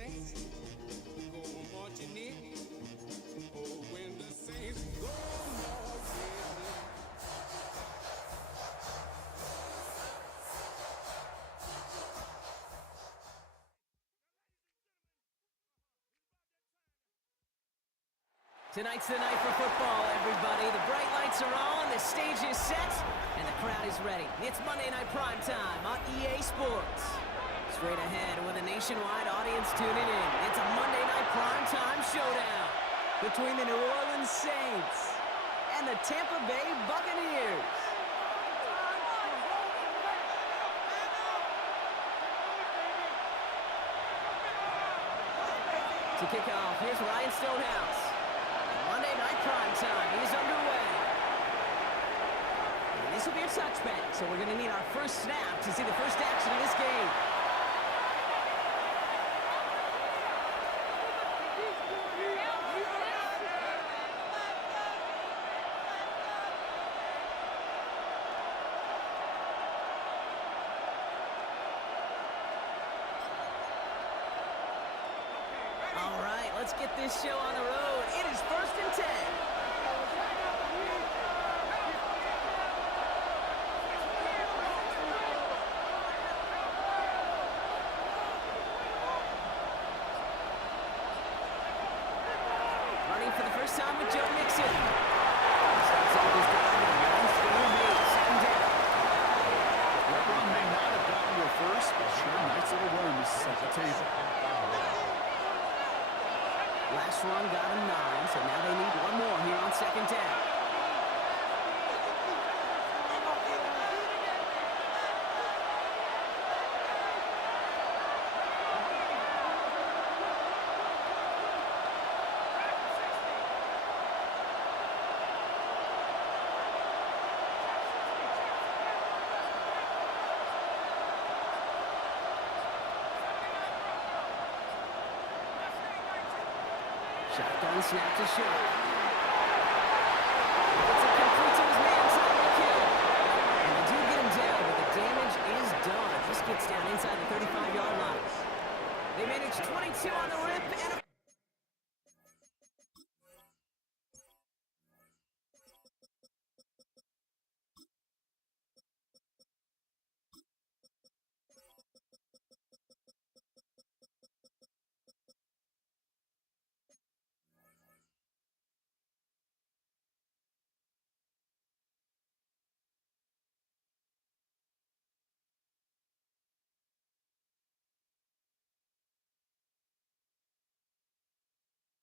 saints go marching in. Oh, when the saints go marching in. Tonight's the night for football, everybody. The bright lights are on, the stage is set, and the crowd is ready. It's Monday Night Primetime on EA Sports. Straight ahead with a nationwide audience tuning in, it's a Monday Night Primetime showdown between the New Orleans Saints and the Tampa Bay Buccaneers. To kick off, here's Ryan Stonehouse. Monday Night Primetime is underway. And this will be a touchback, so we're going to need our first snap to see the first action of this game. All right, let's get this show on the road. It is 1st and 10. Running for the first time with Joe Mixon. That run may not have gotten to a first, but sure, nice little run to set the table. Last run got him 9, so now they need one more here on 2nd down. Shotgun snap to Shaw. It's a complete to his man, Tyreek Hill. And they do get him down, but the damage is done. Just gets down inside the 35-yard line. They manage 22 on the rip and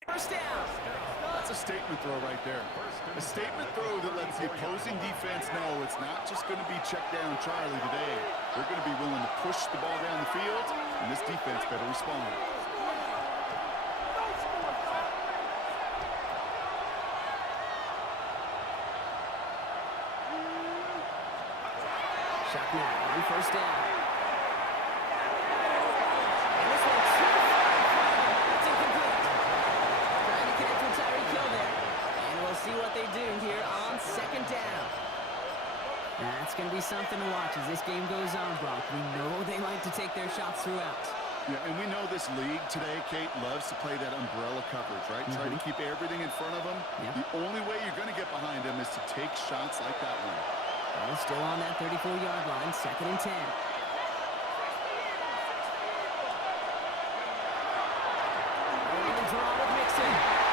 a first down. That's a statement throw right there. A statement throw that lets the opposing defense know it's not just going to be check down Charlie today. They're going to be willing to push the ball down the field, and this defense better respond. Shot now, on first down. See what they do here on 2nd down. That's going to be something to watch as this game goes on, Brock. We know they like to take their shots throughout. Yeah, and we know this league today, Kate, loves to play that umbrella coverage, right? Try to keep everything in front of them. Yep. The only way you're going to get behind them is to take shots like that one. Well, still on that 34-yard line, 2nd and 10. Draw with Mixon.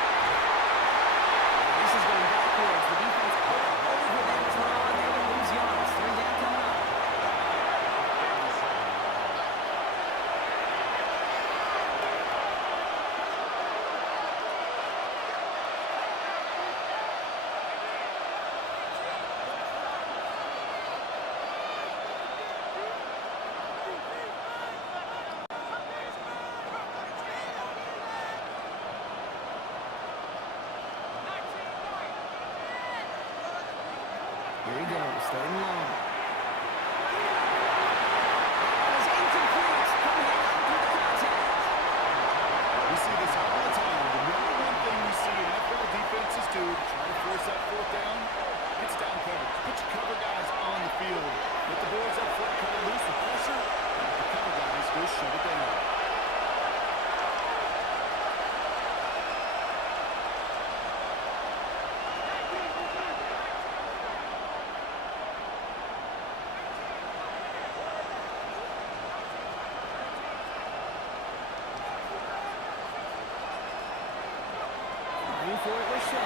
The defense over that draw, and they're going to lose yards. 3rd down coming up. Here he goes, 3rd and long. It's incomplete. Coming out through the contact. We see this all the time. The number one thing we see NFL defenses do to try to force that 4th down, it's down coverage. Put your cover guys on the field. Let the boys up front cut it loose with pressure. Let the cover guys go shut it down. Going for it with Shaw.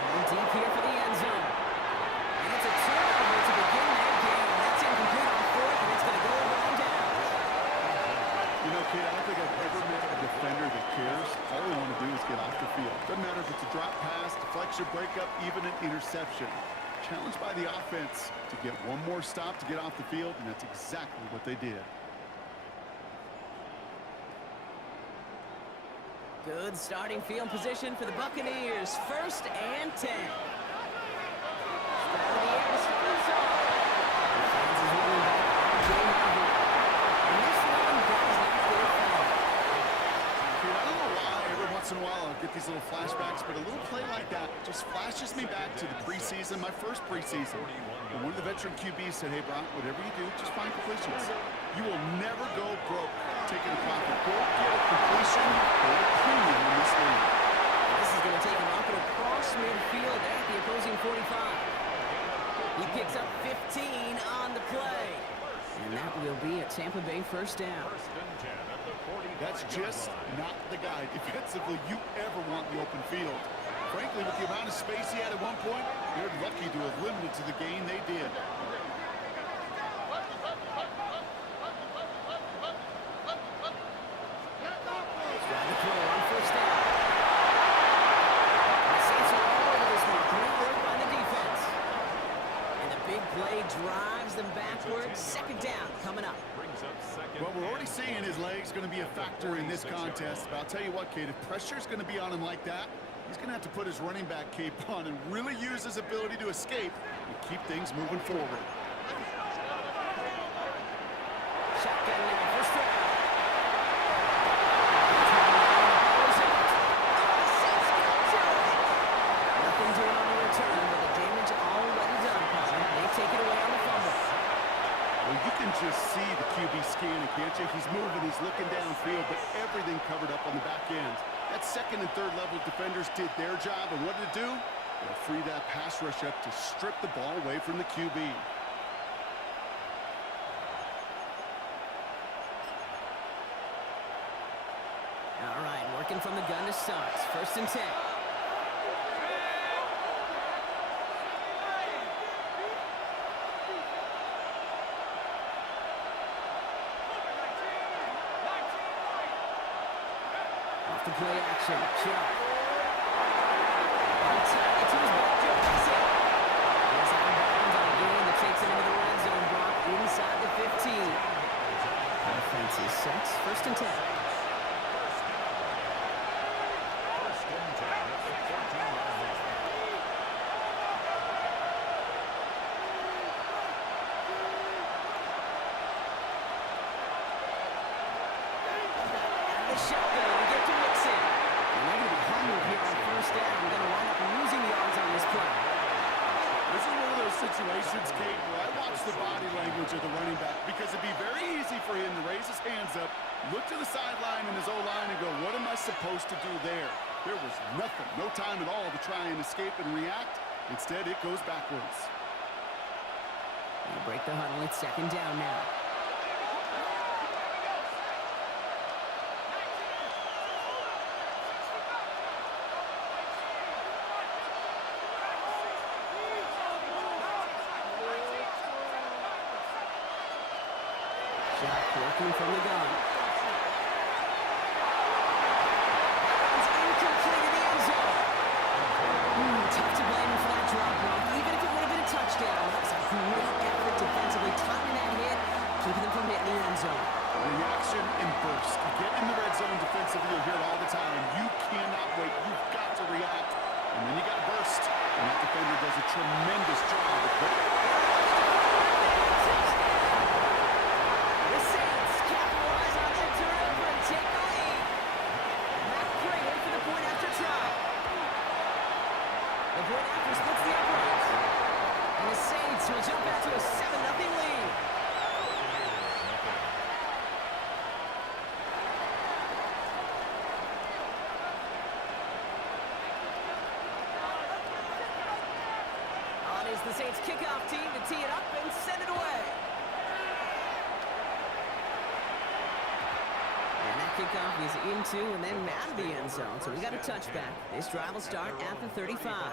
Going deep here for the end zone. And it's a turnover to begin that game. That's incomplete on fourth, and it's going to go over on down. You know, kid, I don't think I've ever met a defender that cares. All they want to do is get off the field. Doesn't matter if it's a drop pass, deflection, breakup, even an interception. Challenged by the offense to get one more stop to get off the field, and that's exactly what they did. Good starting field position for the Buccaneers. 1st and 10. Straight out of the air to start us off. Defense is running back. Jay Harvey. And this one does not get fouled. I don't know why every once in a while I'll get these little flashbacks, but a little play like that just flashes me back to the preseason, my first preseason. And one of the veteran QBs said, hey, Brock, whatever you do, just find completions. You will never go broke taking a profit. Go get a completion or a premium in this league. This is going to take him up and across midfield at the opposing 45. He picks up 15 on the play. And that will be a Tampa Bay 1st down. That's just not the guy defensively you ever want in the open field. Frankly, with the amount of space he had at one point, they're lucky to have limited to the gain they did. Trying to throw on 1st down. The Saints are all over this one. Great work by the defense. And the big play drives them backwards. 2nd down coming up. Well, we're already seeing his leg's going to be a factor in this contest. But I'll tell you what, Kate, if pressure's going to be on him like that, he's going to have to put his running back cape on and really use his ability to escape and keep things moving forward. Shotgun now, 1st down. Nothing doing on the return, but the damage already done, Connor. They take it away on the fumble. Well, you can just see the QB scanning, can't you? He's moving, he's looking downfield, but everything covered up on the back end. That 2nd and 3rd level defenders did their job, and what did it do? It'll free that pass rush up to strip the ball away from the QB. All right, working from the gun to Suggs. 1st and 10. Off the play action. Chuck. Outside to his back, Joe Mixon. He's out of bounds on a gain that takes him into the red zone. Brock inside the 15. Offense is set. 1st and 10. Shotgun to get to Mixon. And they're going to be humbled here on 1st down. Going to wind up losing yards on this play. This is one of those situations, Kate, where I watch the body language of the running back because it'd be very easy for him to raise his hands up, look to the sideline and his O-line and go, what am I supposed to do there? There was nothing, no time at all to try and escape and react. Instead, it goes backwards. They break the huddle. It's 2nd down now. Working from the gun. It's incomplete in the end zone. Tough to blame him for that drop, Brock. Even if it would have been a touchdown, that was a great effort defensively, timing that hit, keeping them from hitting the end zone. Reaction and burst. You get in the red zone defensively, you'll hear it all the time. You cannot wait. You've got to react. And then you got to burst. And that defender does a tremendous job of will jump back to a 7-0 lead. On is the Saints kickoff team to tee it up and send it away. And that kickoff is into and then out of the end zone. So we got a touchback. This drive will start at the 35.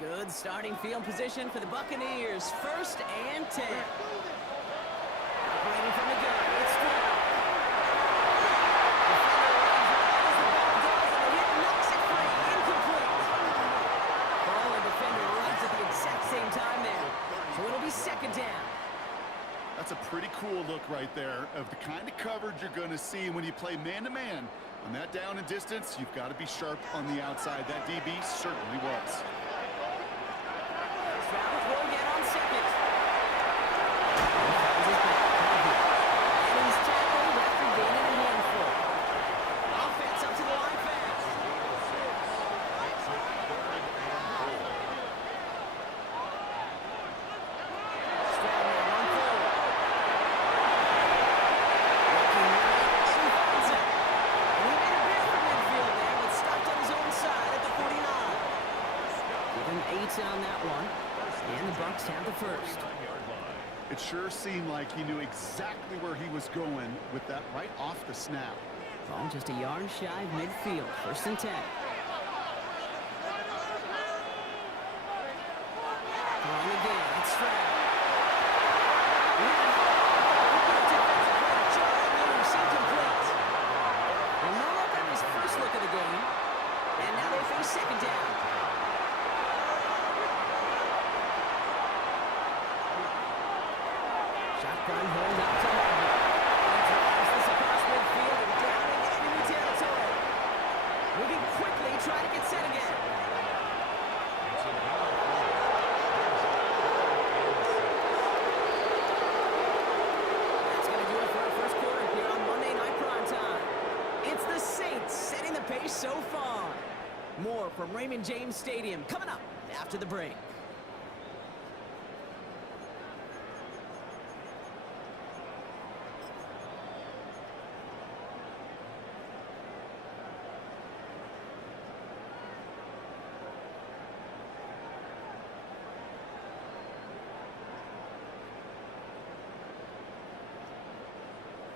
Good starting field position for the Buccaneers. 1st and 10. Operating from the gun. It's Stroud. The hit knocks it free. Incomplete. Ball and defender runs at the exact same time there. So it'll be 2nd down. That's a pretty cool look right there of the kind of coverage you're going to see when you play man-to-man. On that down and distance, you've got to be sharp on the outside. That DB certainly was. Stroud will get on 2nd. And he's tackled after gaining a handful. Offense up to the line fast. Stroud now on forward. Looking right, and he finds it. And he made a bid for midfield there, but stopped on his own side at the 49. Give him 8 on that one. And the Bucs have the 1st. It sure seemed like he knew exactly where he was going with that right off the snap. Ball just a yard shy of midfield. 1st and 10. Throwing again. It's Stroud. Incomplete. And no look on his first look of the game. And now they face 2nd down. Shotgun hold out to Harvey. He drives this across midfield and down into enemy territory. Moving quickly, trying to get set again. That's going to do it for our first quarter here on Monday Night Primetime. It's the Saints setting the pace so far. More from Raymond James Stadium coming up after the break.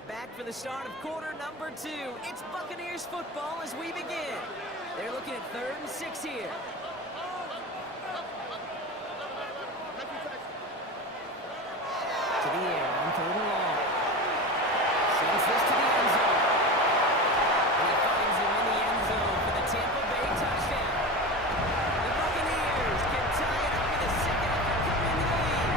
Back for the start of quarter number 2. It's Buccaneers football as we begin. They're looking at 3rd and 6 here. To the air on 3rd and long. Sends this to the end zone. And he finds him in the end zone for the Tampa Bay touchdown. The Buccaneers can tie it up with a 2nd after coming into the lead.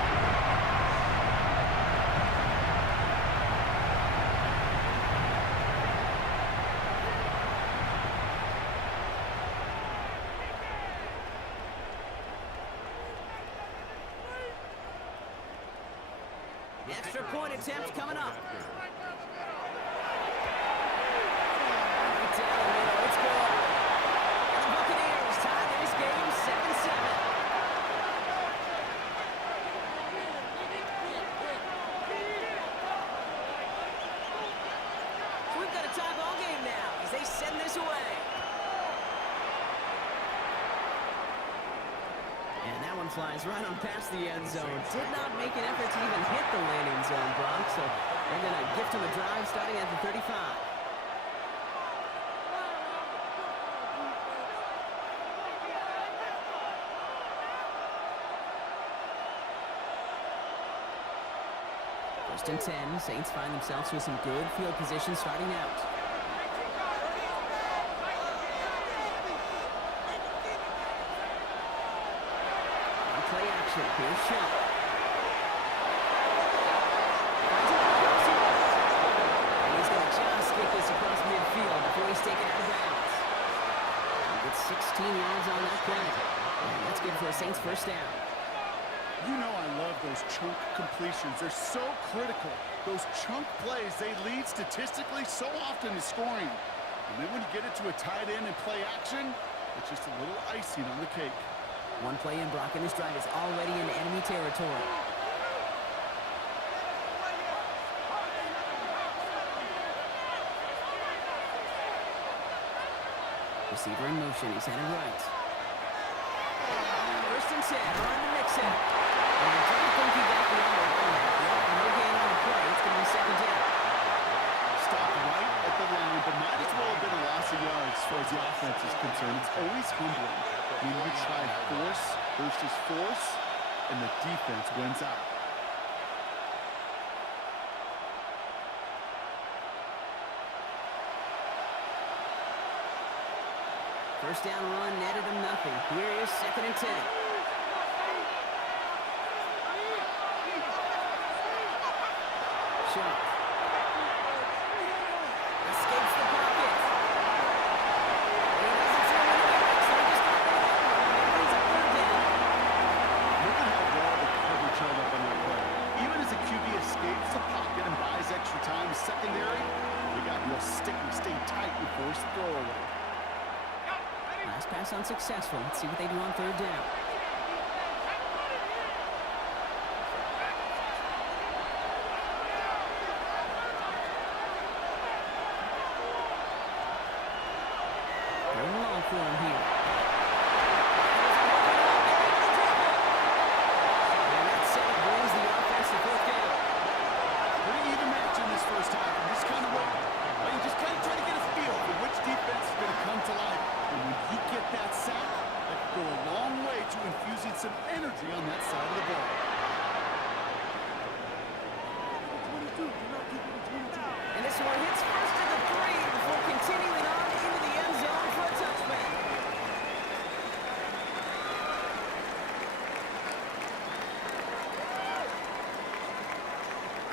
Extra point attempt coming up. Right down the middle. It's good. And the Buccaneers tie this game 7-7. So we've got a tie ball game now as they send this away. And that one flies right on past the end zone. Did not make an effort to even hit the landing zone, Brock. So they're going to gift him a drive starting at the 35. First and 10. Saints find themselves with some good field position starting out. Play action. Here's Shell. And he's going to just get this across midfield before he's taken out of bounds. He gets 16 yards on that play. And that's good for a Saints 1st down. You know I love those chunk completions. They're so critical. Those chunk plays, they lead statistically so often to scoring. And then when you get it to a tight end and play action, it's just a little icing on the cake. One play in, Brock, and this drive is already in enemy territory. Receiver in motion. He's headed right. First and 10. On to Mixon. And I don't think he got the other one. Yep, no gain on the play. It's going to be second down. Stopped right at the line, but might as well have been a loss of yards as far as the offense is concerned. It's always humbling when you try force versus force, and the defense wins out. First down run netted him nothing. Here is second and 10. Sharp. Escapes the pocket. He doesn't throw it away, so he just got that one. Brings up third down. Look at how well the coverage held up on that play. Even as the QB escapes the pocket and buys extra time, secondary, they got real sticky, stayed tight and forced the throwaway. Last pass unsuccessful. Let's see what they do on third down. Third and long for him here. And that set brings the offense to fourth down. Pretty even match in this first half. And just kind of wait. You just kind of try to get a feel for which defense is going to come to life. And when you get that sack, that could go a long way to infusing some energy on that side of the ball. And this one hits first to the 3 before continuing on into the end zone for a touchback.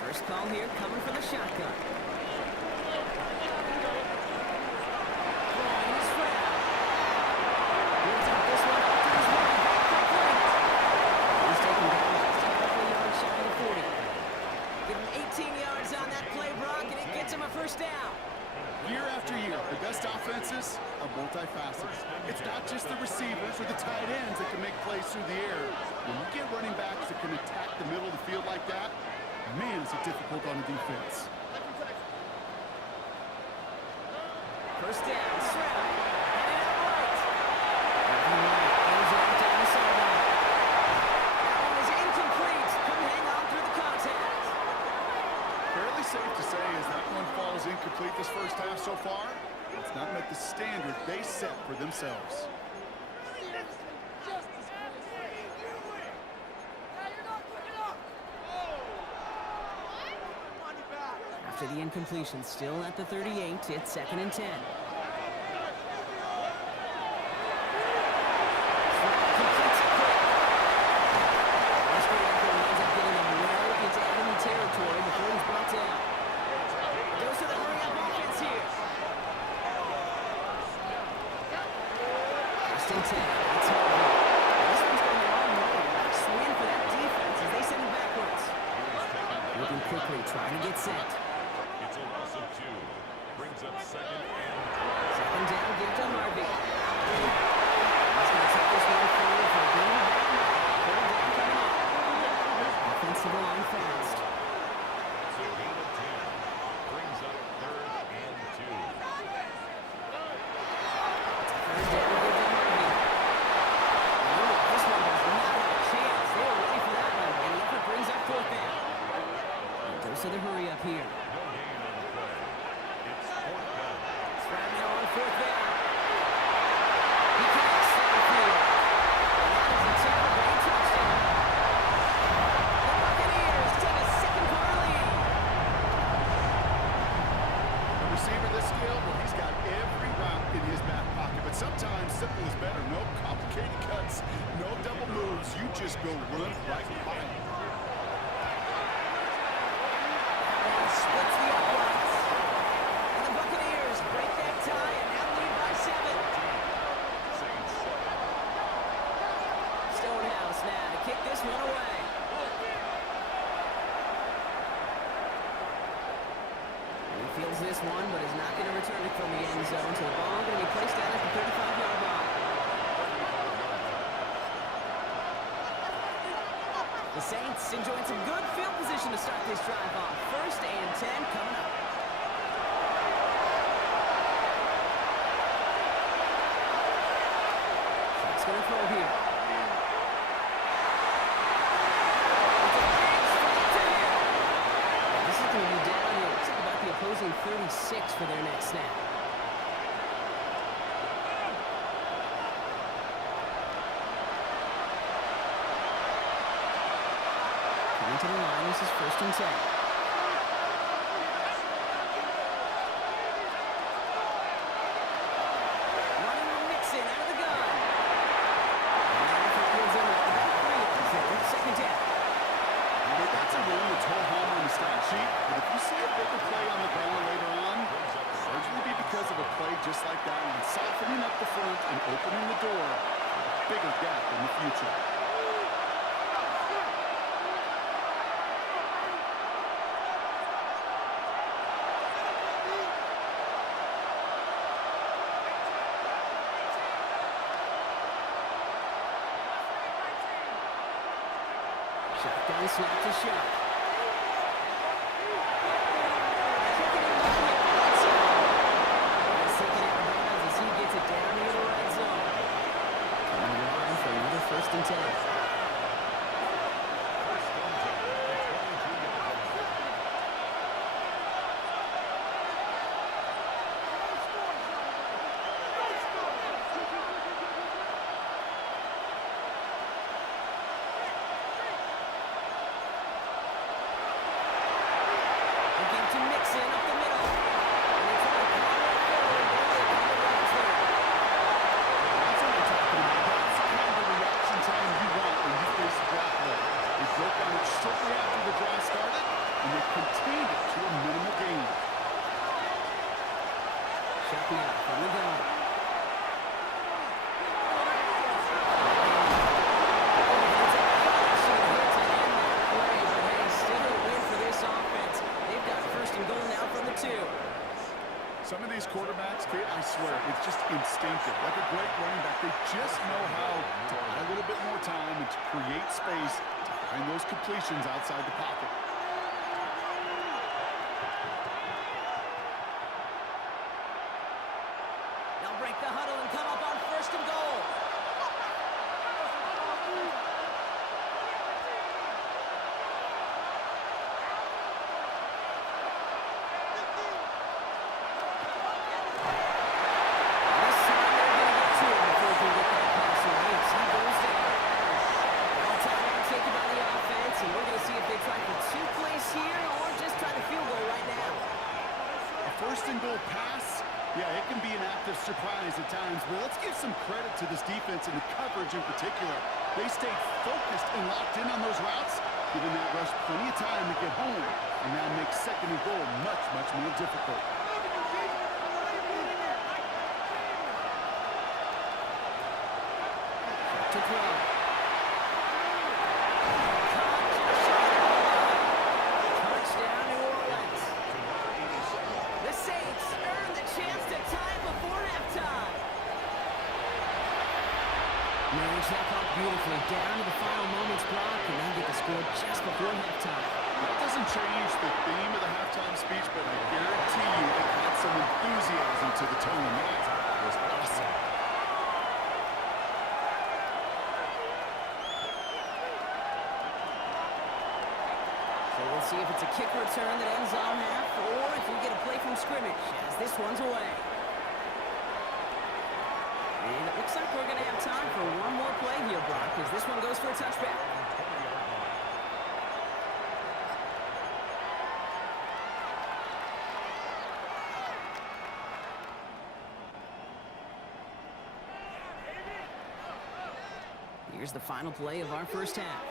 First call here coming from the shotgun. Throwing his foot out. He'll take this one out to his running back complete. He's taken down just a couple of yards shy of the 40. Give him 18 yards on that play, Brock, and it gets him a first down. Year after year, the best offenses are multifaceted. It's not just the receivers or the tight ends that can make plays through the air. When you get running backs that can attack the middle of the field like that, man, is it difficult on the defense. First down, Stroud. Headed out right. Looking right, goes out down the sideline. That one is incomplete. Couldn't hang on through the contact. Fairly safe to say as that one falls incomplete this first half so far, it's not met the standard they set for themselves. After the incompletion, still at the 38, it's second and 10. Completes it quick. Oscar Anthony ends up getting him well into enemy territory before he's brought down. Goes to the hurry-up offense here. First and 10. It's Harvey. This one's going the wrong way. Nice win for that defense as they send him backwards. Looking quickly, trying to get set. It's a loss of 2. Brings up second and Second down, give to Harvey. He's going to take this one forward for a gain of about 9. Third down coming up. Offensive line fast. so gain of 10. Brings up third and 2. Third down, give to Harvey. Oh, this one does not have a chance. They were ready for that one, and the effort brings up fourth down. Goes to the hurry up here. No gain on the play. It's fourth down. It's right now on fourth down. He connects center field. And that is a Tampa Bay touchdown. The Buccaneers take a second-quarter lead. A receiver this skilled, well, he's got every route in his back pocket. But sometimes simple is better. No complicated cuts, no double moves. You just go run right by him. And splits the uprights. And the Buccaneers break that tie and now lead by 7. Stonehouse now to kick this one away. one, but is not going to return it from the end zone. So the ball going to be placed down at the 35-yard line. The Saints enjoying some good field position to start this drive off. 1st and 10 coming up. It's going to throw here. This is going to be down here. Looks like about the opposing 36 for their next snap. Into the line, this is 1st and 10. Running with Mixon out of the gun. And that effort gives him about 3 yards there. 2nd down. That's a rule that's hold home on the stat sheet, but if you see a bigger play on the ground later on, it'll largely be because of a play just like that one, softening up the front and opening the door for a bigger gap in the future. Shotgun snap to Sharp. That's taken out of bounds as he gets it down near the red zone. Coming to the line for another 1st and 10. To Mixon up the middle. And they try to power it forward. That's what we're talking about. That's the kind of reaction time you want when you face a drop play. They broke on it shortly after the drive started, and they contained it to a minimal gain. Shot now from the gun. Some of these quarterbacks, Kate, I swear, it's just instinctive. Like a great running back, they just know how to buy a little bit more time and to create space to find those completions outside the pocket. They'll break the huddle and come up on 1st and goal. Surprise at times, but let's give some credit to this defense and the coverage in particular. They stayed focused and locked in on those routes, giving that rush plenty of time to get home, and now makes 2nd and goal much, much more difficult. To throw. Touchdown, New Orleans. The Saints earn the chance to tie it before halftime. Manage that clock beautifully down to the final moments block and then get the score just before halftime. That doesn't change the theme of the halftime speech, but I guarantee you it had some enthusiasm to the tone. That was awesome. So we'll see if it's a kick return that ends on half, or if we get a play from scrimmage, as this one's away. And it looks like we're going to have time for one more play here, Brock, as this one goes for a touchback. Here's the final play of our first half.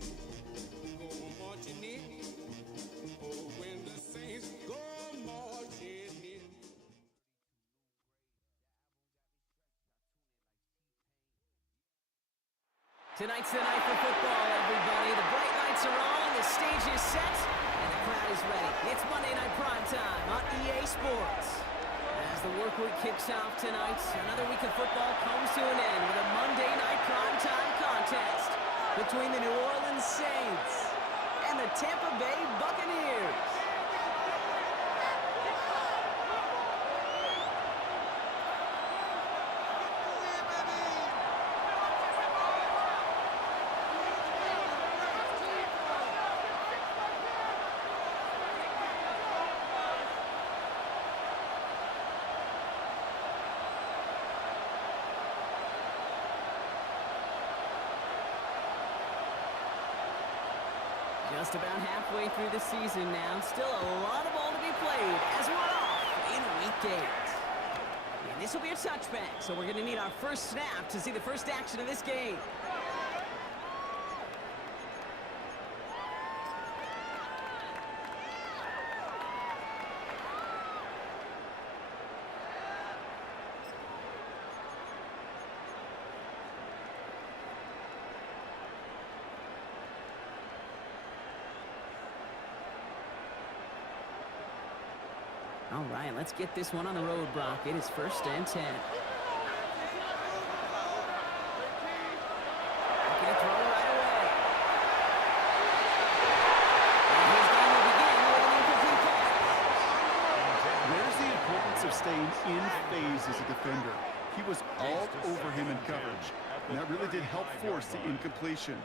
go marching in. Oh, when the saints go marching in. Tonight's the night for football, everybody. The bright lights are on, the stage is set, and the crowd is ready. It's Monday Night Primetime on EA Sports. As the work week kicks off tonight, another week of football comes to an end with a Monday Night Primetime contest between the New Orleans Saints and the Tampa Bay Buccaneers. Just about halfway through the season now. Still a lot of ball to be played as we're off in week 8. And this will be a touchback, so we're going to need our first snap to see the first action of this game. All right, let's get this one on the road, Brock. It is 1st and 10. Looking to throw right away. And his game will begin with an incomplete pass. There's the importance of staying in phase as a defender. He was all over him in coverage, and that really did help force the incompletion.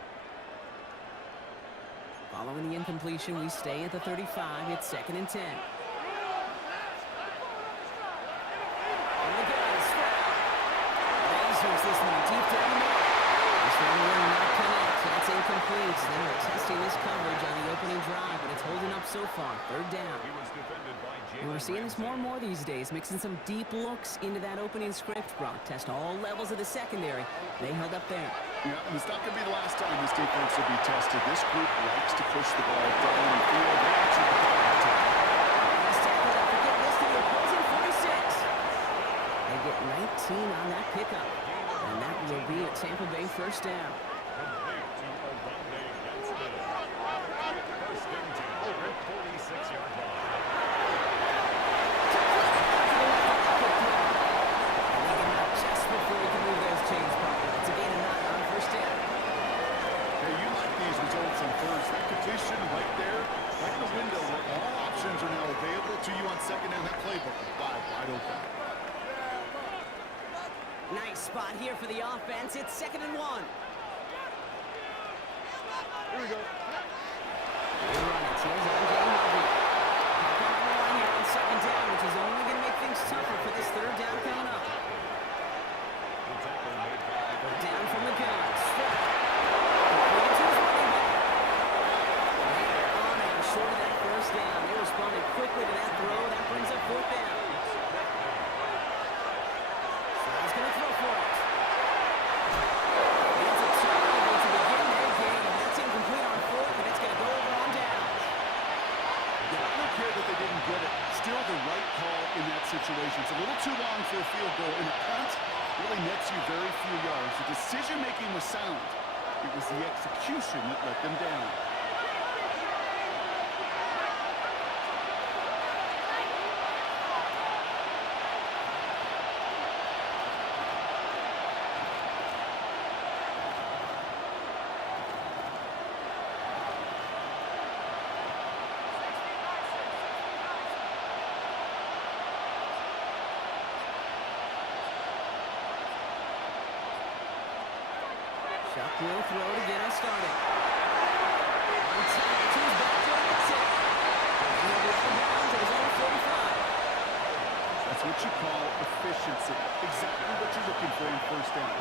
Following the incompletion, we stay at the 35. It's 2nd and 10. This one deep down the middle. This one will not connect. That's incomplete. Then we're testing this coverage on the opening drive, but it's holding up so far. 3rd down. And we're seeing this more and more these days, mixing some deep looks into that opening script. Brock test all levels of the secondary. They held up there. Yeah, and it's not going to be the last time this defense will be tested. This group likes to push the ball down the field. Nice tackle up to get this to the opposing 46. They get 19 on that pickup. And that will be a Tampa Bay 1st down. Just before he can move those chains, Parker. It's a gain of 9 on 1st down. Hey, you like these results on first. That completion right there, right in the window where all options are now available to you on 2nd down. That playbook is wide open. Nice spot here for the offense. It's 2nd and 1. Here we go. They run it. Here's MJ Harvey. Back on the line here on 2nd down, which is only going to make things tougher for this 3rd down coming up. Down from the gun. Strip. Moving to his running back. They're on and short of that 1st down. They responded quickly to that throw. That brings up 4th down. He's going to throw for it. It's a turnover to begin their game. That's incomplete on 4th, and it's going to go over on downs. Yeah, I don't care that they didn't get it. Still the right call in that situation. It's a little too long for a field goal, and a punt really nets you very few yards. The decision-making was sound. It was the execution that let them down. Chuck will throw to get us started. On time to his back foot, gets it. And he'll be out of bounds at his own 45. That's what you call efficiency. Exactly what you're looking for in 1st down.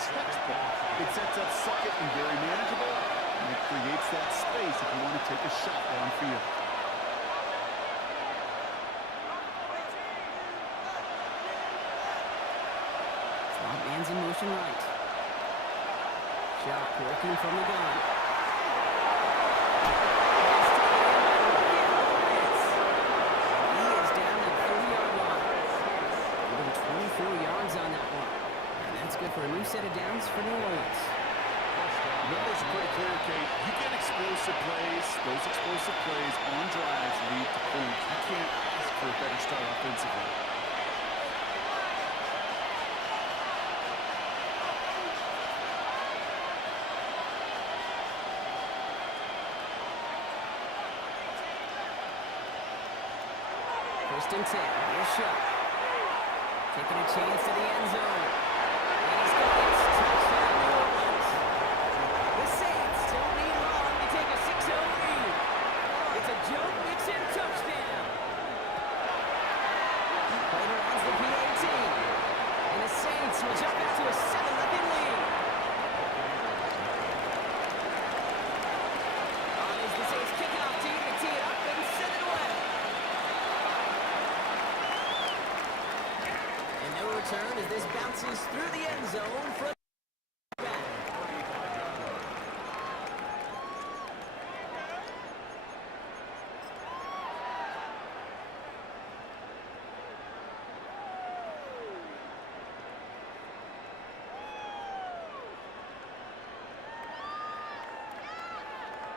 Textbook. It sets up 2nd and very manageable, and it creates that space if you want to take a shot downfield. Slot man's in motion right. Chuck working from the gun. good for a new set of downs for New Orleans. The numbers are pretty clear, Kate. You get explosive plays. Those explosive plays on drives lead to points. You can't ask for a better start offensively. First and 10. Here's Sharp. Taking a chance to the end zone. And he's got it. Touchdown, New Orleans. The Saints don't need long to take a 6-0 lead. It's a Joe Mixon touchdown. Later adds the PAT. And the Saints will jump back to a 7-0 lead. On is the Saints kickoff team to tee it up and send it away. And no return as this bounces through the end zone for a back.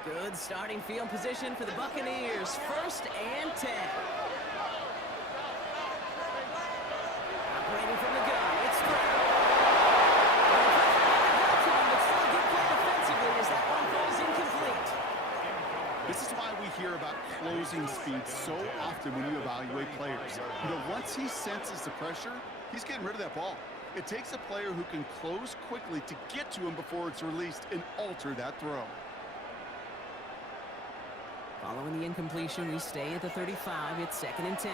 Good starting field position for the Buccaneers. First and 10. Operating from the gun, it's Stroud. But still a good play defensively as that one falls incomplete. This is why we hear about closing speed so often when you evaluate players. You know, once he senses the pressure, he's getting rid of that ball. It takes a player who can close quickly to get to him before it's released and alter that throw. Following the incompletion, we stay at the 35. It's 2nd and 10.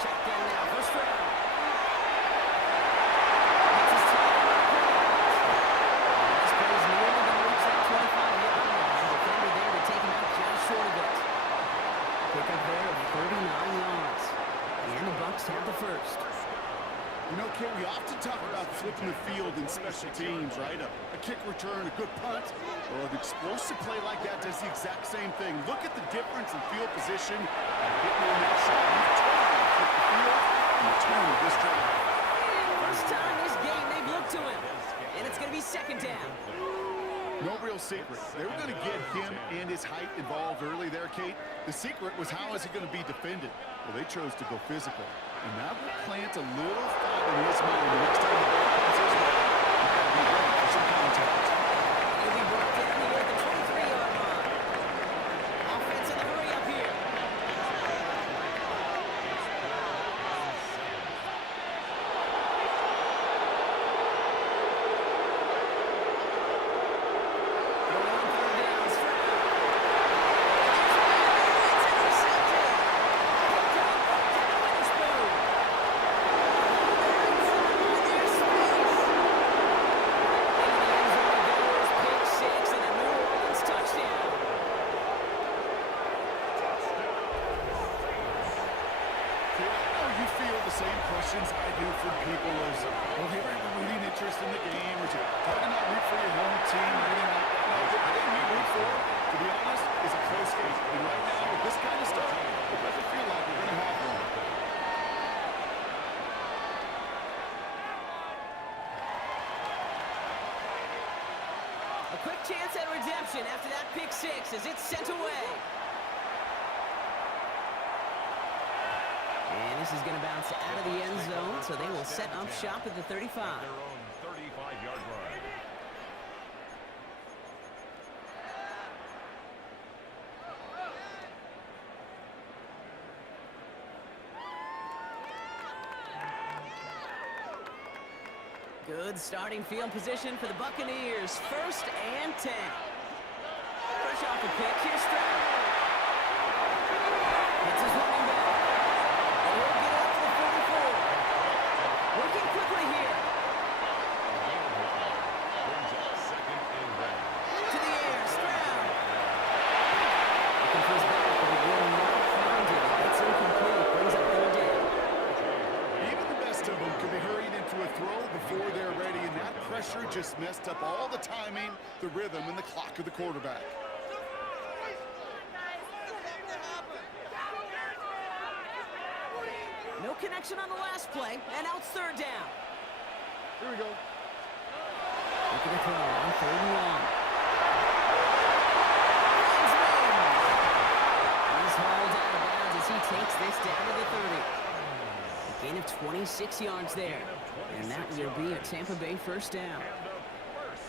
Check down now for Stroud. Gets his tail on the ground. This play is nearly going to reach that 25-yard line. Defender there to take him out just short of it. Pick up there of 39 yards. And the Bucs have the first. You know, Ken, we often talk about flipping the field in special teams, right? A kick return, a good punt. Well, an explosive play like that does the exact same thing. Look at the difference in field position. Getting on that shot, you totally flip the field and return with this drive. First time this game they've looked to him. And it's going to be 2nd down. No real secret. They were going to get him and his height involved early there, Kate. The secret was how is he going to be defended? Well, they chose to go physical. And that will plant a little thought in his mind the next time the ball comes his way. He's got to be ready for some contact. He'll be brought down here at the 23-yard line. Offense in the hurry up here. Going on 3rd down, Stroud. It's intercepted. Picked up at Witherspoon. There's space. Into the end zone it goes. Pick 6 and a New Orleans touchdown. Kate, I know you feel the same questions I do from people as, well, do you have a rooting interest in the game? Or do you not root for your home team? Maybe not. No, the thing we root for, to be honest, is a close game. And right now, with this kind of stuff, it doesn't feel like we're going to have one. A quick chance at redemption after that pick 6 as it's sent away. And this is going to bounce out of the end zone, so they will set up shop at the 35. Their own 35-yard line. Good starting field position for the Buccaneers. 1st and 10. Fresh off the pick, here's Stroud. It's his running back. And he'll get it up to the 44. Working quickly here. Brings up 2nd and 1. To the air, Stroud. Looking for his back, but he will not find it. It's incomplete. Brings up 3rd down. Even the best of them could be hurried into a throw before they're ready, and that pressure just messed up all the timing, the rhythm, and the clock of the quarterback. No connection on the last play, and now it's 3rd down. Here we go. Look at the throw on 3rd and long. He's hauled out of bounds as he takes this down to the 30. A gain of 26 yards there. And that will be a Tampa Bay first down.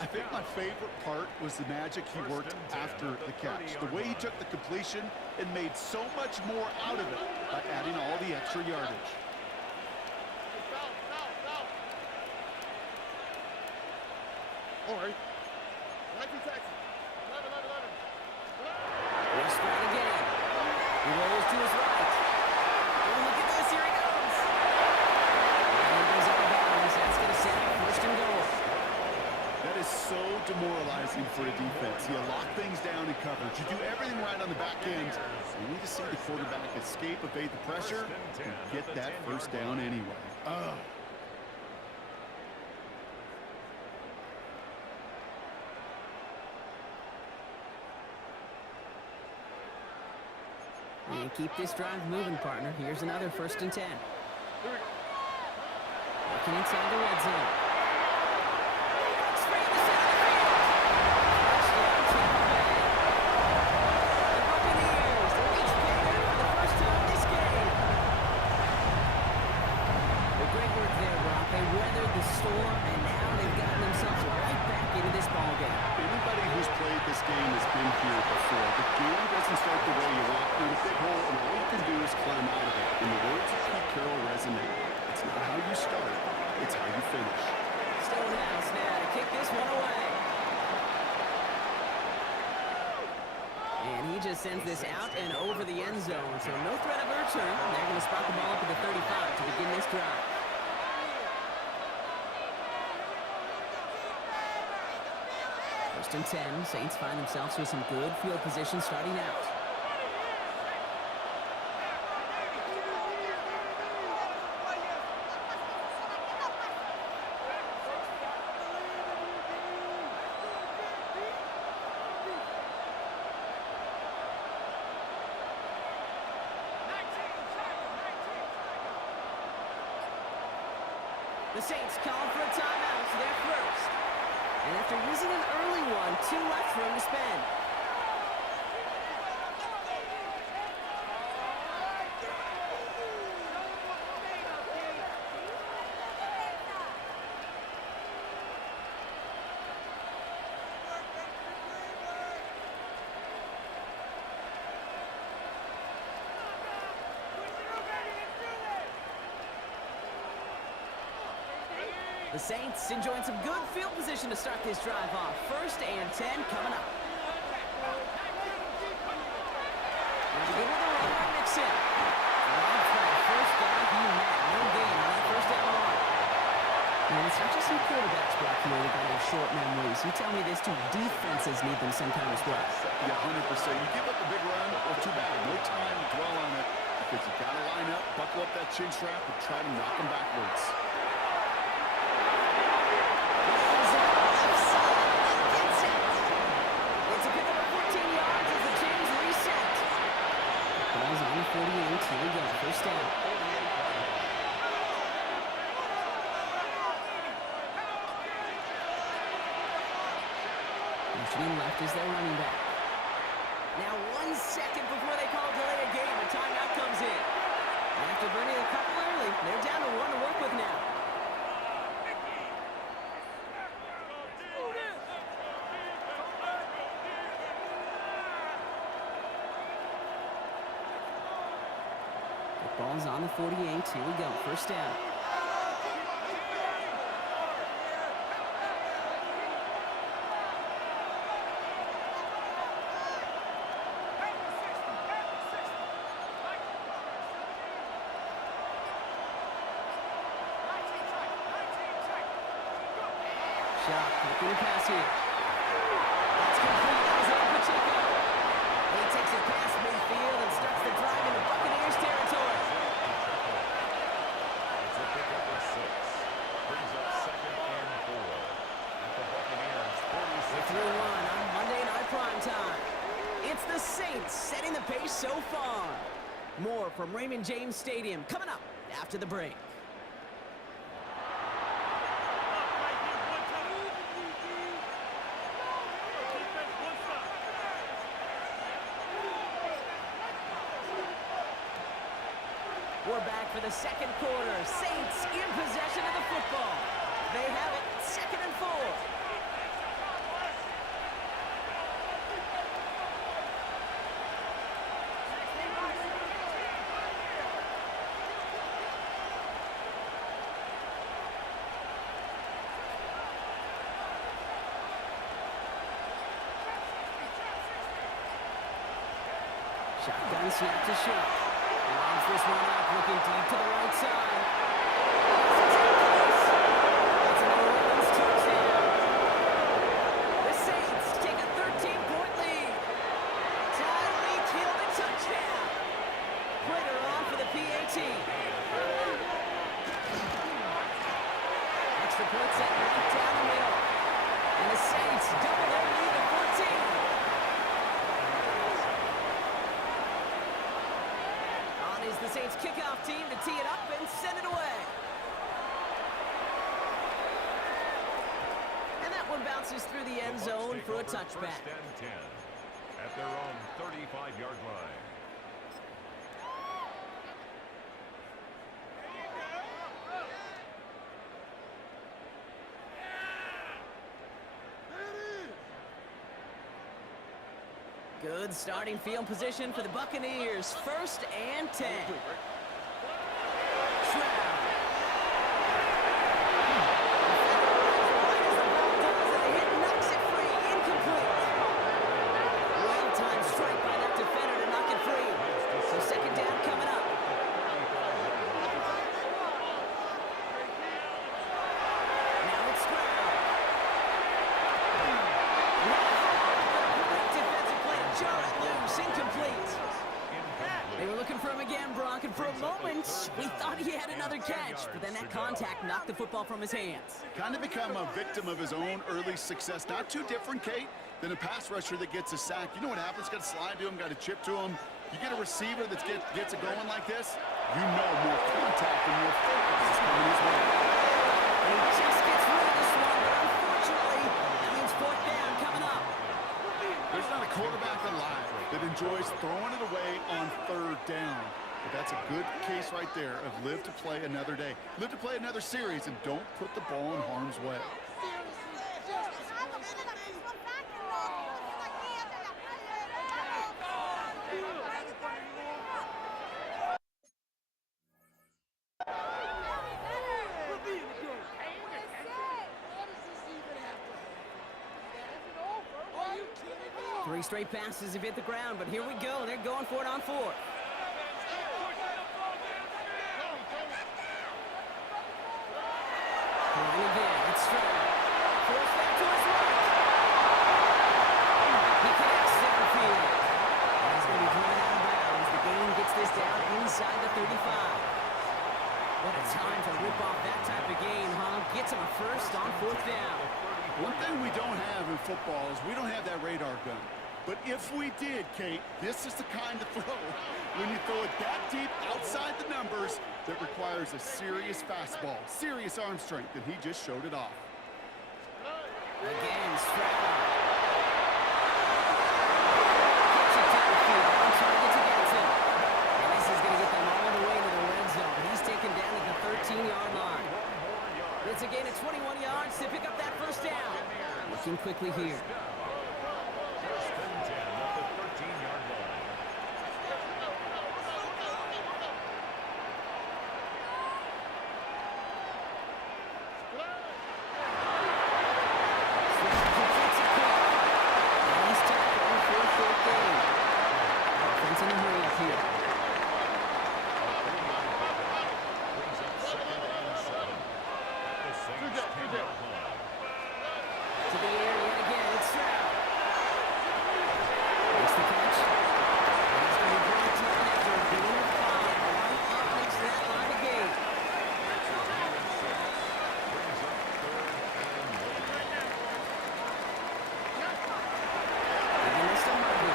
I think my favorite part was the magic he worked after the catch. The way he took the completion and made so much more out of it by adding all the extra yardage. All right. He'll strike again. He rolls to his right. Oh, look at this. Here he goes. And he goes out of bounds. That's going to set up 1st and goal. That is so demoralizing for a defense. You lock things down in coverage. You do everything right on the back end. You need to see the quarterback escape, evade the pressure, and get that 1st down anyway. And keep this drive moving, partner. Here's another 1st and 10. Looking inside the red zone. Straight in the center of the field. Touchdown, Tampa Bay. The Buccaneers, they reach payback for the first time this game. Well, great work there, Brock. They weathered the storm, and now they've gotten themselves right back into this ballgame. Anybody who's played this game has been here before. The game doesn't start the way you want. You're in a big hole, and all you can do is climb out of it. In the words of Pete Carroll resonate, it's not how you start, it's how you finish. Stonehouse now to kick this one away. And he just sends this out and over the end zone, so no threat of a return. They're going to spot the ball up at the 35 to begin this drive. First and 10, Saints find themselves with some good field position starting out. The Saints calling for a timeout to their first. And after using an early one, 2 left for him to spend. The Saints enjoying some good field position to start this drive off. 1st and 10 coming up. Now begin with a run by Mixon. Rob for the first down he met. No gain on that 1st down run. And it's not just some quarterbacks back here that got their short memories. You tell me this too, defenses need them sometime as well. Yeah, 100%. You give up a big run, well, too bad. No time to dwell on it because you got to line up, buckle up that chin strap, and try to knock them backwards. Ball's on the 48. Here we go. 1st down. Motioning left is their running back. Now 1 second before they call delay a game, a timeout comes in. And after burning a couple early, they're down to 1 to work with now. Ball's on the 48. Here we go. 1st down. Shot. Making a pass here. That's complete. That was on Pacheco. He takes it past midfield and starts the drive into Buccaneers territory. It's a pickup of 6. Brings up 2nd and 4. At the Buccaneers 46. 3-1 on Monday Night Primetime. It's the Saints setting the pace so far. More from Raymond James Stadium coming up after the break. we're back for the second quarter. Saints in possession of the football. They have it, 2nd and 4. Shotgun snap to Sharp. Lines this one up, looking deep to the right side. That's a New Orleans touchdown. The Saints take a 13-point lead. Tyreek Hill the touchdown. Quitter on for the PAT. Extra point set right down the middle. And the Saints double their lead to 14. Is the Saints kickoff team to tee it up and send it away. And that one bounces through the end zone for a touchback. 1st and 10 at their own 35-yard line. Good starting field position for the Buccaneers. 1st and 10. Stroud. The hit knocks it free. Incomplete. Well-timed strike by that defender to knock it free. So 2nd down coming up. Now it's Stroud. Defensive play to jar it loose. Incomplete. They were looking for him again, Brock, and for a moment, we thought he had another catch, but then that contact knocked the football from his hands. Kind of become a victim of his own early success. Not too different, Kate, than a pass rusher that gets a sack. You know what happens? Got to slide to him, got to chip to him. You get a receiver that gets it going like this, you know more contact and more focus is coming his way. And he just gets rid of this one, but unfortunately, that means 4th down coming up. There's not a quarterback alive that enjoys throwing it away on 3rd down. But that's a good case right there of live to play another day. Live to play another series and don't put the ball in harm's way. 3 straight passes have hit the ground, but here we go. They're going for it on 4th. Trying again. It's Stroud. Force back to his right. He connects downfield. And he's going to be driven out of bounds. The game gets this down inside the 35. What a time to rip off that type of game, huh? Gets him a 1st on 4th down. One thing we don't have in football is we don't have that radar gun. But if we did, Kate, this is the kind of throw, when you throw it that deep outside the numbers, that requires a serious fastball, serious arm strength, and he just showed it off. Again, Stroud. Gets it downfield, on target to Getson. And this is going to get them all the way to the red zone. He's taken down at the 13-yard line. It's a gain of 21 yards to pick up that 1st down. Looking quickly here. 1st and 10 at the 13-yard line. Completes it quick. And he's tackled for a 4th down. Offense in a hurry up here. Brings up 2nd and 7 at the Saints 10-yard line. To the air yet again. It's Stroud. Makes the catch. And he's going to be brought down after a gain of 5. Right up next to that line of gate. Brings up 3rd and 1. And he missed a Murphy.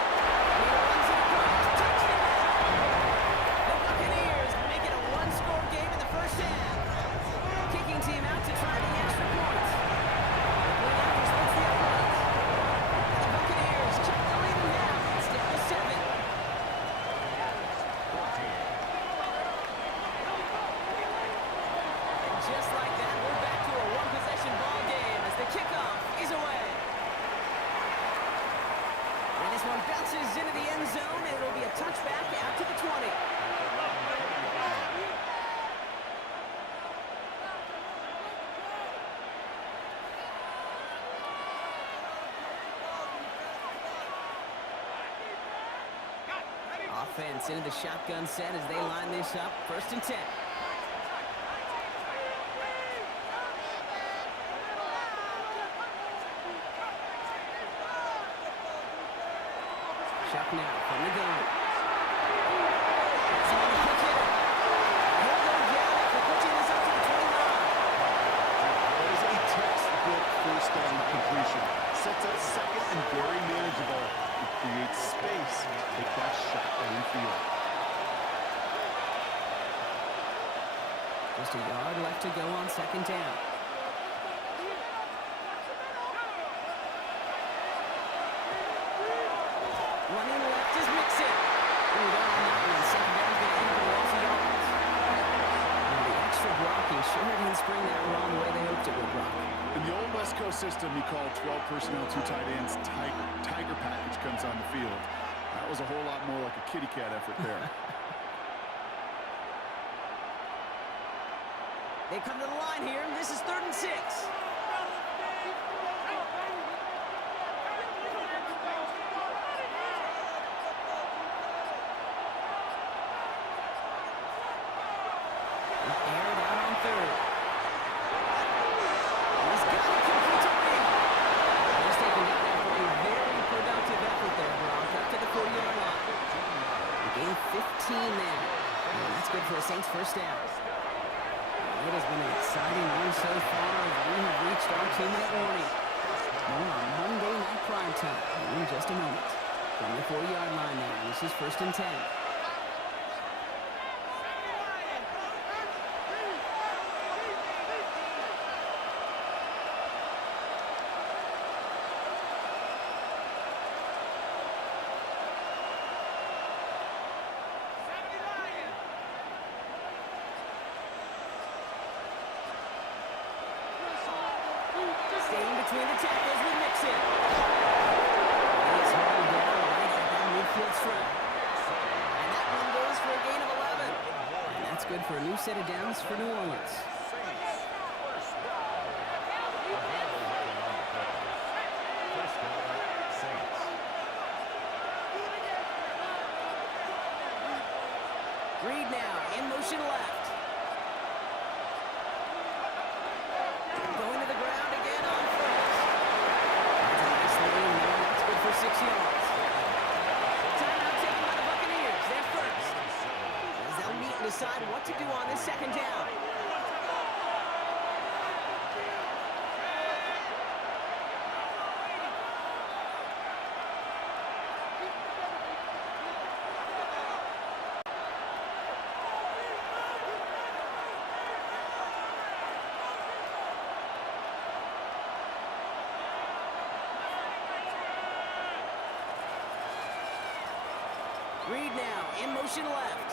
And he runs it across. Touchdown! The Buccaneers make it a 1-score game in the 1st half. Kicking team out to try the extra points. offense into the shotgun set as they line this up. 1st and 10. Chuck now from the gun. That's on the quick hitter. He'll go down after pushing this up to the 29. That is a textbook first down completion. Sets up second and very manageable. It creates space to take that shot downfield. Just a yard left to go on 2nd down. Running left is Mixon. Ooh, down on that one. 2nd down's going to end for loss of yards. Now the extra blocking sure didn't spring that run the way they hoped it would, Brock. In the old West Coast system, he called 12 personnel, 2 tight ends, Tiger. Tiger package comes on the field. That was a whole lot more like a kitty cat effort there. They come to the line here. This is 3rd and 6. Aired out on 3rd. He's got it complete to Reed. He's taken down after a very productive effort there, Brock, up to the 40-yard line. They gained 15 there. And that's good for a Saints 1st down. It has been an exciting run so far as we have reached our 2-minute warning. More on Monday Night Prime Time in just a moment. From the 40-yard line now, this is 1st and 10. Staying between the tackles with Mixon. He is hauled down right at that midfield strip. And that one goes for a gain of 11. And that's good for a new set of downs for New Orleans. Reed now in motion left. Going to the ground again on 1st. That's a nice lead. Now that's good for 6 yards. Timeout taken by the Buccaneers. They're first. As they'll meet and decide what to do on this 2nd down. Reed now in motion left.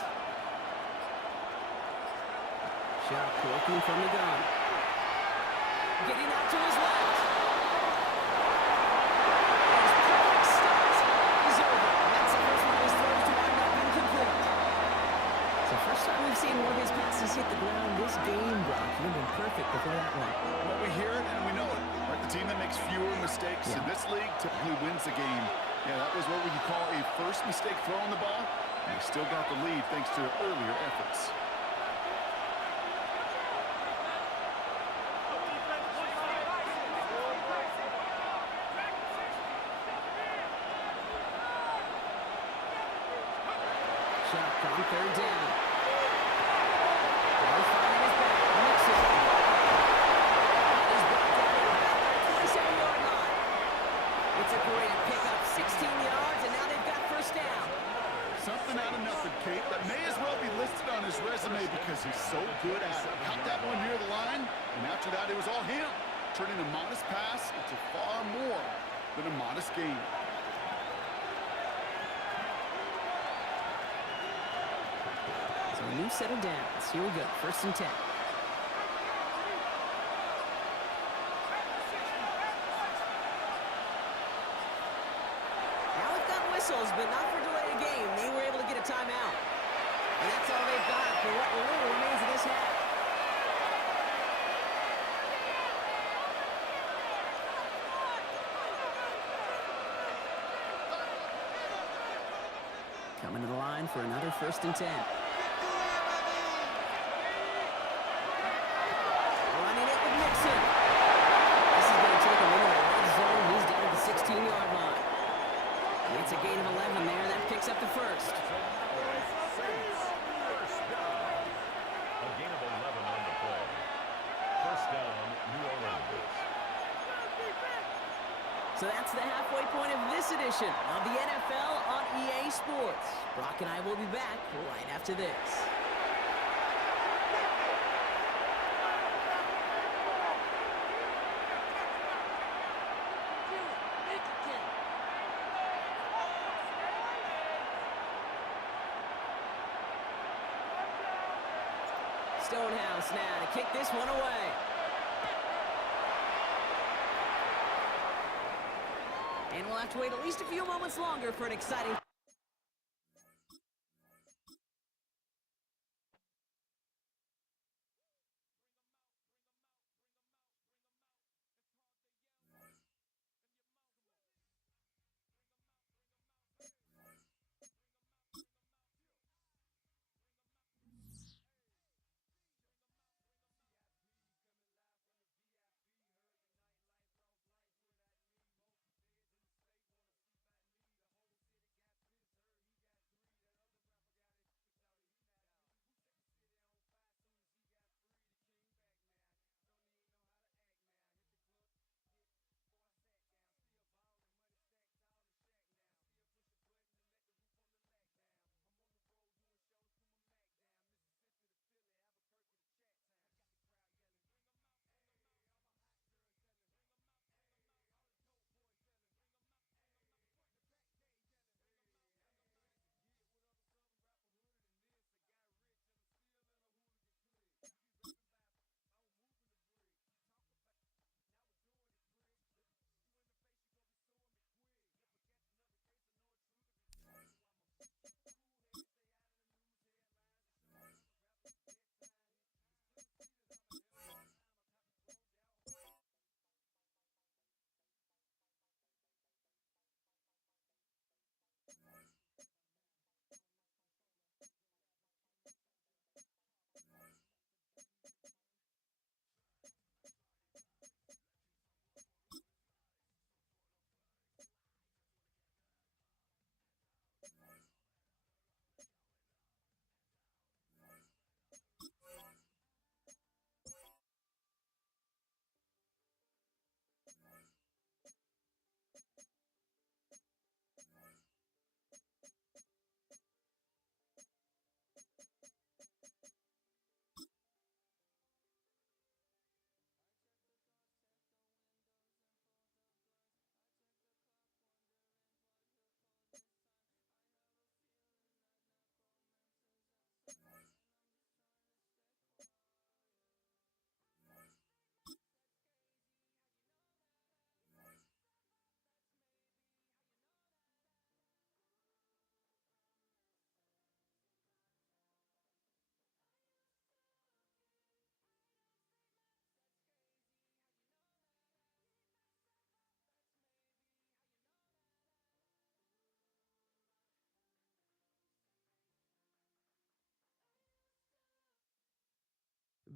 Shot working from the gun. Getting out to his left. His perfect start is over. That's the first one of his throws to wind up incomplete. It's the first time we've seen one of his passes hit the ground this game, Brock. He'd been perfect before that one. Well, we hear it and we know it. Right? The team that makes fewer mistakes in this league typically wins the game. Yeah, that was what we could call a first mistake throwing the ball. And they still got the lead thanks to their earlier efforts. Shot on 3rd down. Ball finding his back. Mixon. He's brought down at about the 27-yard line. It's a great pickup. 16 yards, and now they've got 1st down. Something out of nothing, Kate, that may as well be listed on his resume because he's so good at it. Caught that one near the line, and after that, it was all him. Turning a modest pass into far more than a modest gain. So a new set of downs. Here we go. 1st and 10. Now we've got whistles, but not for delay of game. They were able to get a timeout. And that's all they've got for what little remains of this half. coming to the line for another 1st and 10. Running it with Mixon. This is going to take him into the red zone. He's down at the 16-yard line. It's a gain of 11 there. That picks up the first. A gain of 11 on the play. First down, New Orleans. So that's the halfway point of this edition of the NFL on EA Sports. Brock and I will be back right after this. Stonehouse now to kick this one away. And we'll have to wait at least a few moments longer for an exciting...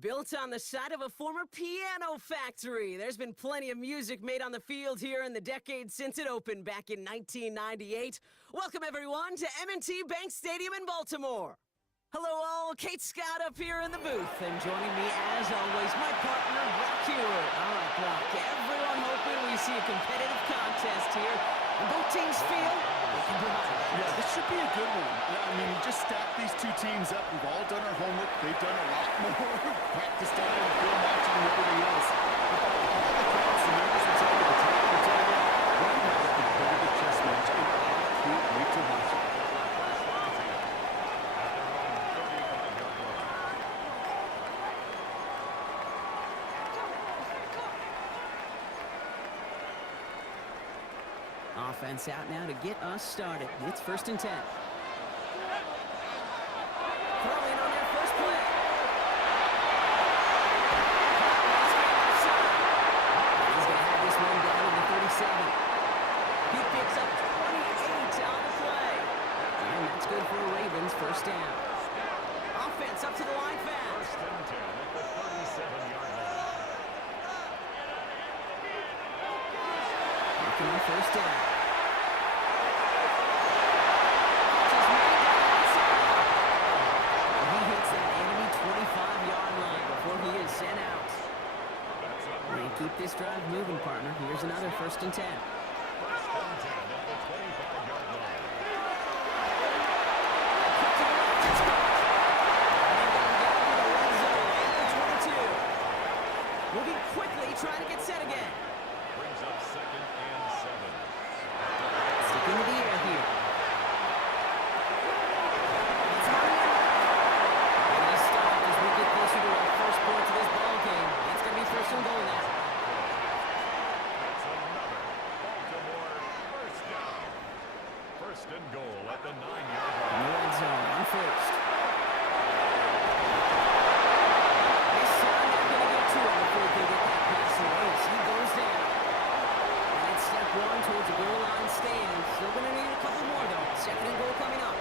Built on the site of a former piano factory, there's been plenty of music made on the field here in the decades since it opened back in 1998. Welcome, everyone, to M&T Bank Stadium in Baltimore. Hello, all. Kate Scott up here in the booth, and joining me, as always, my partner, Brock Hewitt. All right, Brock, everyone hoping we see a competitive contest here, and both teams feel they can provide. Yeah, this should be a good one. I mean, just stack these two teams up. We've all done our homework. They've done a lot more. Practiced on it, film watching, and everything else. But all the accounts, the numbers will tell you, the talent will tell you. Right now, it's a competitive chess match, and I can't wait to watch it. Offense out now to get us started. It's 1st and 10. Throwing on their first play. He's going to have this one down to the 37. He picks up 28 on the play. And that's good working on first down. He hits that enemy 25-yard line before he is sent out. And keep this drive moving, partner. Here's another 1st and 10. First and 10 at the 25-yard line. Moving quickly, trying to get set again. Brings up 2nd and 7. Stick into the air here. And they stop as we get closer to our first point of this ball game. It's going to be 1st and goal now. That's another Baltimore first down. 1st and goal at the 9-yard line. In the red zone on first. Towards the goal line stand. Still going to need a couple more, though. 2nd and goal coming up.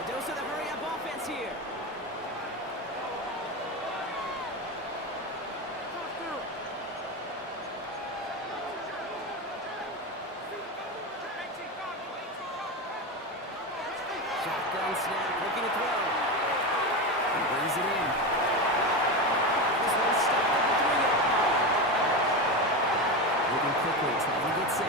A dose of the hurry-up offense here. Shotgun snap, looking to throw. He brings it in. This one's stopped at the 3-yard line. Moving quickly, trying to get set.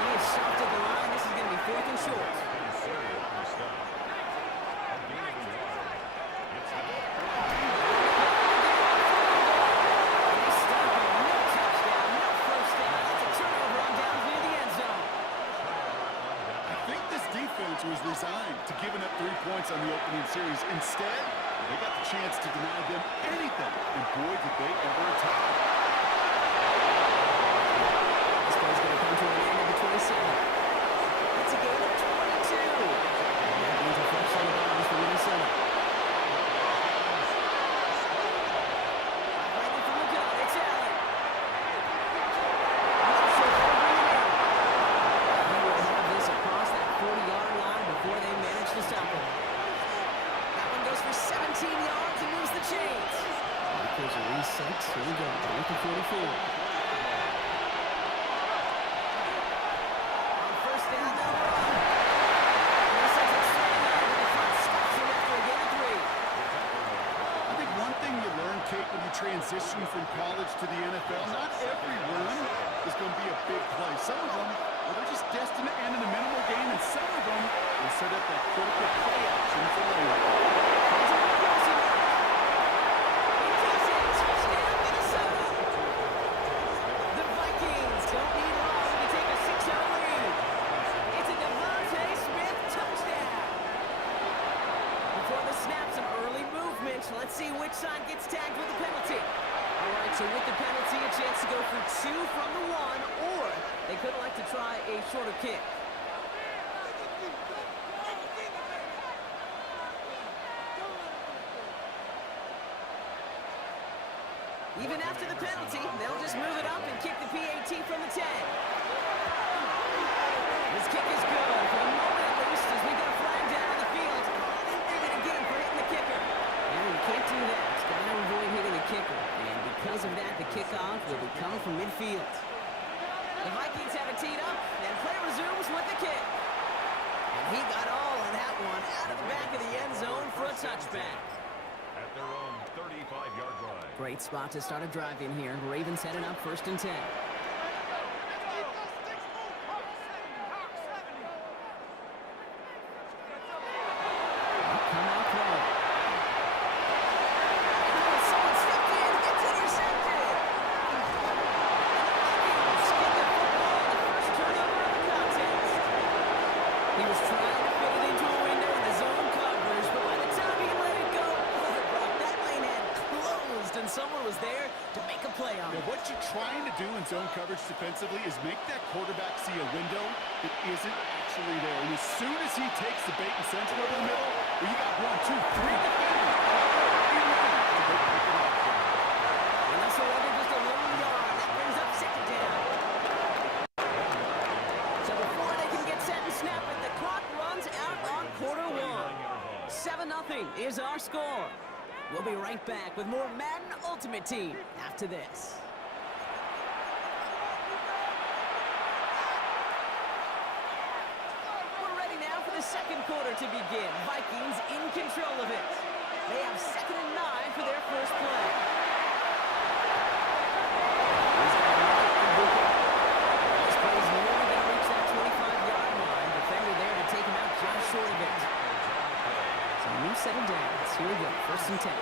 He is stopped at the line. This is going to be 4th and short. They stop him. No touchdown, no first down. That's a turnover on downs near the end zone. I think this defense was resigned to giving up 3 points on the opening series. Instead, they got the chance to deny them anything, and boy, did they ever attack. This play's going to come to an end at the 27. It's a gain of 22. And that means a first set of downs for Minnesota. Operating from the gun, it's Allen. Not sure they'll bring it in. He will have this across that 40-yard line before they manage to stop him. That one goes for 17 yards and moves the chains. Here's a reset. Here we go. With the 44. On first down, they'll run. Minnesota's excited with the front stops him after a gain of 3. I think one thing you learn, Kate, when you transition from college to the NFL, not every run is going to be a big play. Some of them, well, they're just destined to end in a minimal gain, and some of them will set up that critical play action for later. The Vikings don't need long to take a 6-0 lead. It's a Devontae Smith touchdown. Before the snap, some early movement. Let's see which side gets tagged with the penalty. All right, so with the penalty, a chance to go for 2 from the 1, or they could like to try a shorter kick. Even after the penalty, they'll just move it up and kick the PAT from the 10. This kick is good, for the moment at least, as we get a flag down on the field. I think they're going to get him for hitting the kicker. And you can't do that. He's got to avoid hitting the kicker. And because of that, the kickoff will be coming from midfield. The Vikings have it teed up, and play resumes with the kick. And he got all of that one out of the back of the end zone for a touchback. At their own 35-yard line. Great spot to start a drive in here. Ravens heading up 1st and 10. Come out throwing. Someone stepped in. It's intercepted. Vikings get the football on the first turnover of the contest. He was trying to fit it into a window in the zone coverage, but by the time he let it go, that lane had closed, and someone was there to make a play on it. What you're trying to do in zone coverage defensively is make that quarterback see a window that isn't actually there. And as soon as he takes the bait and sends it over the middle, well, you got 1, 2, 3 defenders. Unless they're under just a lone yard, that brings up 2nd down. So before they can get set and snap it, the clock runs is our score. We'll be right back with more Madden Ultimate Team after this. We're ready now for the second quarter to begin. Vikings in control of it. They have 2nd and 9 for their first play. This play is nearly going to reach that 25-yard line. Defender there to take him out just short of it. So new set of downs. Here we go. 1st and 10.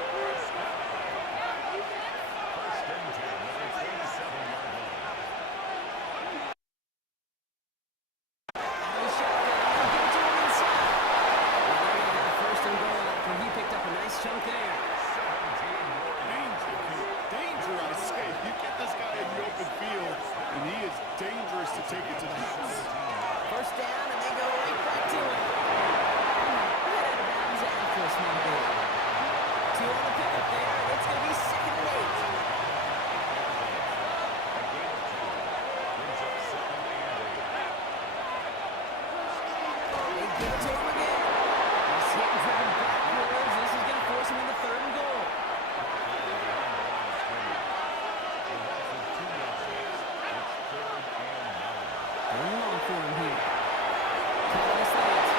Chunk there. Danger, I say. You get this guy in the open field, and he is dangerous to take it to the house. 1st down, and they go right back to it. Right out of bounds after a small bit. 2 on the pickup there, and it's going to be 2nd and 8. They give it to him again. He's hitting driven backwards. This is going to force him into 3rd and goal. Going long for him here. Thomas Lance.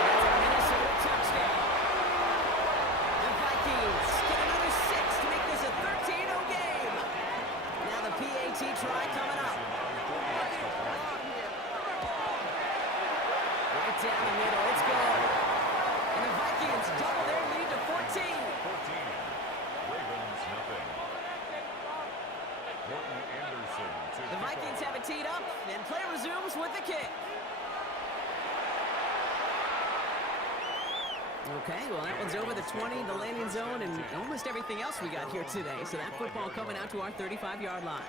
That's a Minnesota touchdown. The Vikings get another 6 to make this a 13-0 game. Now the PAT try coming up. Right down the middle. It's good. And the Vikings double their lead to 14. 14. Ravens, nothing. Morton Anderson to The Vikings have it teed up, and play resumes with the kick. Okay, well, that one's over the 20, the landing zone, and almost everything else we got here today. So that football coming out to our 35-yard line.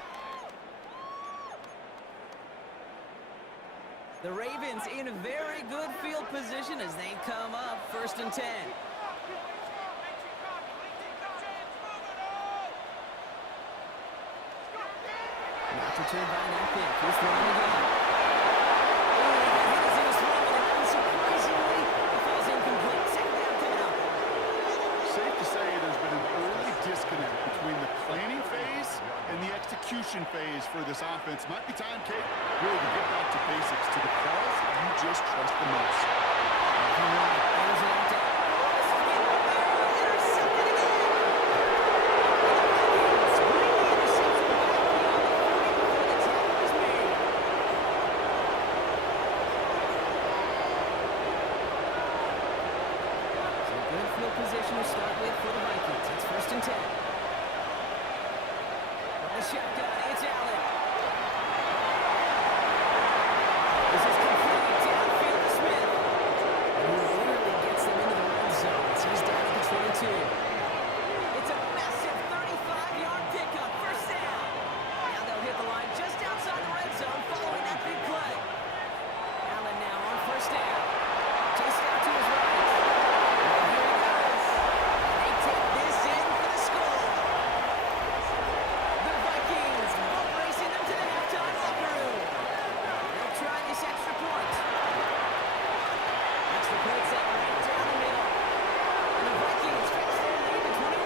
The Ravens in a very good field position as they come up 1st and 10. Not returned by that pick. He's throwing again. He hit as he was throwing, and unsurprisingly, it falls incomplete. 2nd down coming up. Safe to say there's been an early disconnect between the planning phase and the execution phase for this offense. Might be time, Kate, really to get back to basics, to the calls you just trust the most. There's an out. This is getting up there. Intercepted again. Vikings bring the interception back beyond the 40 before the tackle is made. So good field position to start with for the Vikings. It's 1st and 10. The shotgun, it's Allen. This is complete downfield to Smith. And he literally gets them into the red zone. So he's down at the 22. It's a massive 35-yard pickup. 1st down. Now they'll hit the line just outside the red zone following that big play. Allen now on 1st down. Chased out to his right. And here he goes. And they take this in for the score. The Vikings boat racing them to the halftime locker room. They'll try this extra point. Extra point set right down the middle. And the Vikings fix their lead to 21.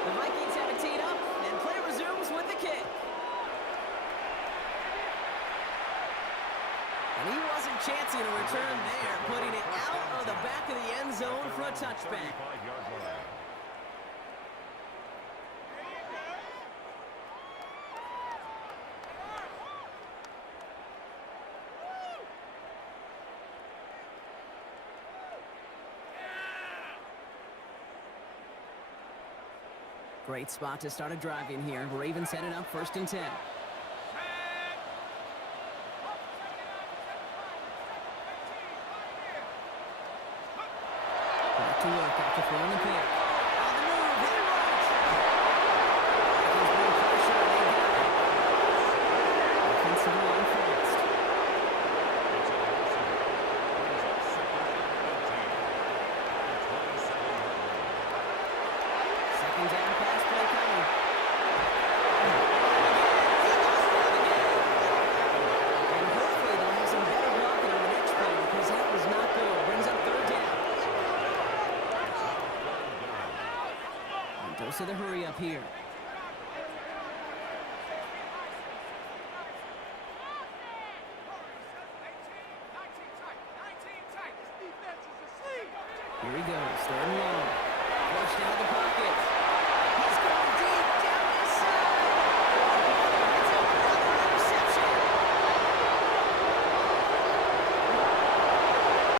The Vikings have it teed up, and play resumes with the kick. And he wasn't chancing a return there, putting it out of the back of the end zone for a touchback. 35-yard line. Great spot to start a drive in here. Ravens headed up 1st and 10. Back to work after throwing the pick. On the move, hit it right. Vikings bring pressure, and they got it. Offensive line fast. Second down pass play coming. And Goes to the hurry up here. Here he goes, third and long.